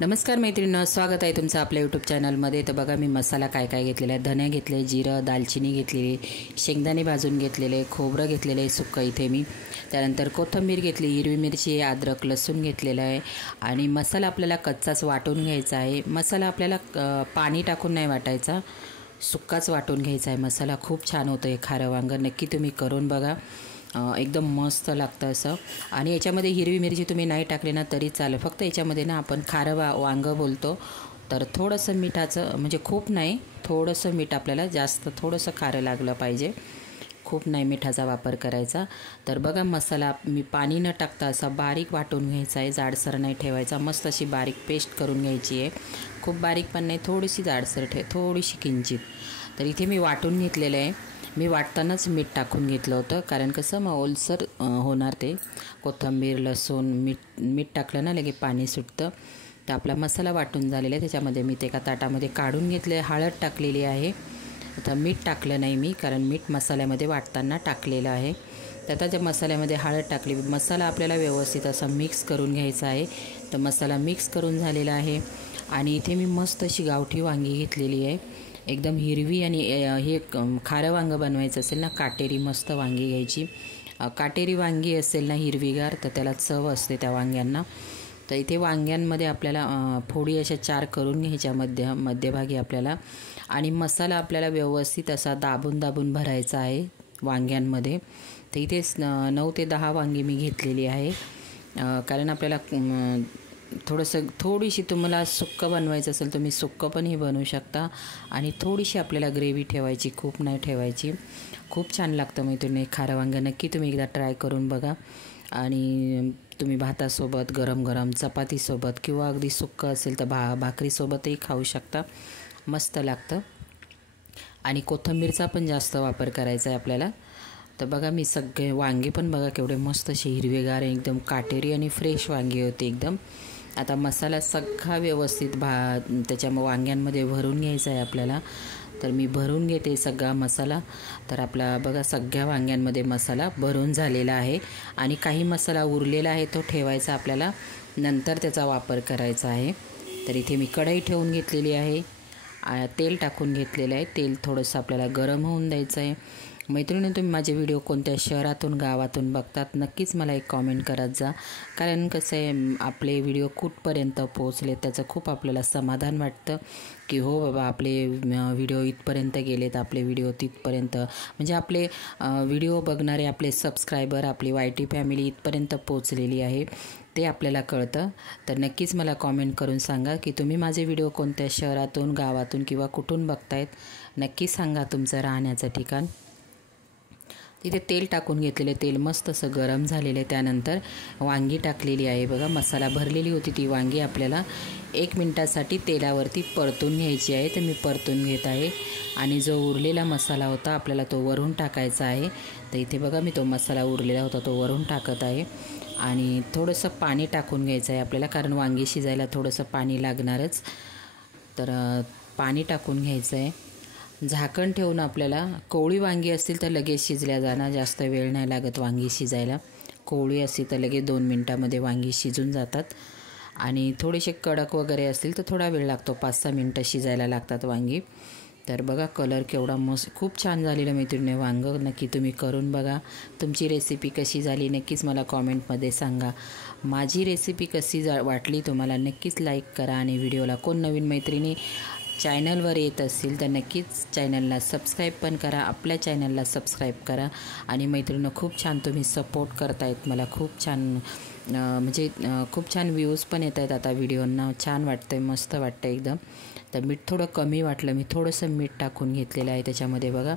नमस्कार मैत्रिणींनो, स्वागत आहे तुमचं आपल्या यूट्यूब चॅनलमध्ये। तर बघा मी मसाला काय काय घेतलेला आहे। धने घेतले, जिरं, दालचिनी घेतलेली, शेंगदाणे भाजून घेतलेले, खोबरं घेतलेले सुक्का इथे मी, त्यानंतर कोथिंबीर घेतली, हिरवी मिरची, अद्रक, लसूण घेतलेलं आहे। आणि मसाला आपल्याला कच्चाच वाटून घ्यायचा आहे। मसाला आपल्याला पाणी टाकून नाही वाटायचा, सुक्काच वाटून घ्यायचा आहे। मसाला खूप छान होतं हे खारं वांगं, नक्की तुम्ही करून बघा, एकदम मस्त लागतं असं। आणि याच्यामध्ये हिरवी मिरची तुम्ही नाही टाकली ना तरी चालेल, फक्त याच्यामध्ये ना आपण खारं वांगं बोलतो, तर थोडंसं मिठाचं, म्हणजे खूप नाही, थोडंसं मीठ आपल्याला जास्त थोडंसं खारं लागलं पाहिजे, खूप नाही मिठाचा वापर करायचा। तर बघा मसाला मी पाणी न टाकता असा बारीक वाटून घ्यायचा आहे, जाडसर नाही ठेवायचा, मस्त अशी बारीक पेस्ट करून घ्यायची आहे। खूप बारीक पण नाही, थोडीशी जाडसर थोडीशी किंचित। तर इथे मी वाटून घेतलेलं आहे। मी वाटतानाच मीठ टाकून घेतलं होतं, कारण कसं मग ओलसर होणार ते, कोथिंबीर, लसूण, मीठ टाकलं ना लगे पाणी सुटतं। तर आपला मसाला वाटून झालेला आहे, त्याच्यामध्ये मी ते एका ताटामध्ये काढून घेतले। हळद टाकलेली आहे, आता मीठ टाकलं नाही मी, कारण मीठ मसाल्यामध्ये वाटताना टाकलेलं आहे। तर आता त्या मसाल्यामध्ये हळद टाकली, मसाला आपल्याला व्यवस्थित असा मिक्स करून घ्यायचा आहे। तर मसाला मिक्स करून झालेला आहे। आणि इथे मी मस्त अशी गावठी वांगी घेतलेली आहे, एकदम हिरवी। आणि हे खारं वांगं बनवायचं असेल ना, काटेरी मस्त वांगी घ्यायची, काटेरी वांगी असेल ना हिरवीगार, तर त्याला चव असते त्या वांग्यांना। तर इथे वांग्यांमध्ये आपल्याला फोडी अशा 4 करून घ्यायच्या मध्यभागी आपल्याला। आणि मसाला आपल्याला व्यवस्थित असा दाबून भरायचा आहे वांग्यांमध्ये। तर इथे 9 ते 10 वांगी मी घेतलेली आहे, कारण आपल्याला थोडीशी तुम्हाला सुक्कं बनवायचं असेल तुम्ही सुक्कं पण हे बनवू शकता। आणि थोडीशी आपल्याला ग्रेव्ही ठेवायची, खूप नाही ठेवायची। खूप छान लागतं मैत्रिणी खारं वांगं, नक्की तुम्ही एकदा ट्राय करून बघा। आणि तुम्ही भातासोबत, गरम गरम चपातीसोबत, किंवा अगदी सुक्कं असेल तर भाकरीसोबतही खाऊ शकता, मस्त लागतं। आणि कोथिंबीरचा पण जास्त वापर करायचा आहे आपल्याला। तर बघा मी सगळे वांगे पण बघा केवढे मस्त असे हिरवेगार, एकदम काटेरी आणि फ्रेश वांगे होते एकदम। आता मसाला सगळा व्यवस्थित त्याच्या वांग्यांमध्ये भरून घ्यायचा आहे आपल्याला। तर मी भरून घेते सगळा मसाला। तर आपला बघा सगळ्या वांग्यांमध्ये मसाला भरून झालेला आहे। आणि काही मसाला उरलेला आहे तो ठेवायचा आपल्याला, नंतर त्याचा वापर करायचा आहे। तर इथे मी कढई ठेवून घेतलेली आहे, तेल टाकून घेतलेलं आहे। तेल थोडंसं आपल्याला गरम होऊन द्यायचं आहे। मैत्रिणी, तुम्ही माझे व्हिडिओ कोणत्या शहरातून गावातून बघतात नक्कीच मला एक कॉमेंट करत जा, कारण कसं आहे आपले व्हिडिओ कुठपर्यंत पोहोचले त्याचं खूप आपल्याला समाधान वाटतं, की हो बाबा आपले व्हिडिओ इथपर्यंत गेलेत, आपले व्हिडिओ तिथपर्यंत, म्हणजे आपले व्हिडिओ बघणारे आपले सबस्क्रायबर, आपली YT फॅमिली इथपर्यंत पोहोचलेली आहे ते आपल्याला कळतं। तर नक्कीच मला कॉमेंट करून सांगा की तुम्ही माझे व्हिडिओ कोणत्या शहरातून, गावातून किंवा कुठून बघतायत, नक्की सांगा तुमचं राहण्याचं ठिकाण। तिथे तेल टाकून घेतलेले, तेल मस्त असं गरम झालेलं आहे। त्यानंतर वांगी टाकलेली आहे, बघा मसाला भरलेली होती ती वांगी आपल्याला 1 मिनिटासाठी तेलावरती परतून घ्यायची आहे। तर मी परतून घेत आहे। आणि जो उरलेला मसाला होता आपल्याला तो वरून टाकायचा आहे। तर इथे बघा मी तो मसाला उरलेला होता तो वरून टाकत आहे। आणि थोडंसं पाणी टाकून घ्यायचं आहे आपल्याला, कारण वांगी शिजायला थोडंसं पाणी लागणारच। तर पाणी टाकून घ्यायचं आहे, झाकण ठेवून आपल्याला, कोवळी वांगी असतील तर लगेच शिजल्या जाणार, जास्त वेळ नाही लागत वांगी शिजायला। कोवळी असतील तर लगेच 2 मिनटामध्ये वांगी शिजून जातात। आणि थोडेसे कडक वगैरे असतील तर थोडा वेळ लागतो, 5-6 मिनटं शिजायला लागतात वांगी। तर बघा कलर केवढा मस्त, खूप छान झालेलं मैत्रिणी वांगं, नक्की तुम्ही करून बघा। तुमची रेसिपी कशी झाली नक्कीच मला कॉमेंटमध्ये सांगा। माझी रेसिपी कशी वाटली तुम्हाला नक्कीच लाईक करा। आणि व्हिडिओला कोण नवीन मैत्रिणी चॅनलवर येत असतील तर नक्कीच चॅनलला सबस्क्राईब पण करा, आपल्या चॅनलला सबस्क्राईब करा। आणि मैत्रिणी खूप छान तुम्ही सपोर्ट करतायत मला, खूप छान, म्हणजे खूप छान व्ह्यूज पण येत आहेत आता व्हिडिओंना, छान वाटतं आहे, मस्त वाटतं एकदम। तर मीठ थोडं कमी वाटलं, मी थोडंसं मीठ टाकून घेतलेलं आहे त्याच्यामध्ये बघा।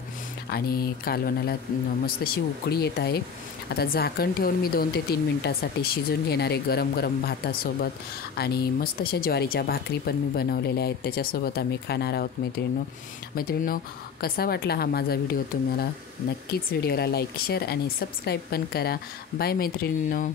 आणि कालवणाला मस्त अशी उकळी येत आहे। आता झाकण ठेवून मी 2 ते 3 मिनटासाठी शिजून घेणार आहे, गरम गरम भातासोबत। आणि मस्त अशा ज्वारीच्या भाकरी पण मी बनवलेल्या आहेत, त्याच्यासोबत आम्ही खाणार आहोत मैत्रिणींनो। कसा वाटला हा माझा व्हिडिओ तुम्हाला, नक्कीच व्हिडिओला लाईक, शेअर आणि सबस्क्राईब पण करा। बाय मैत्रिणींनो।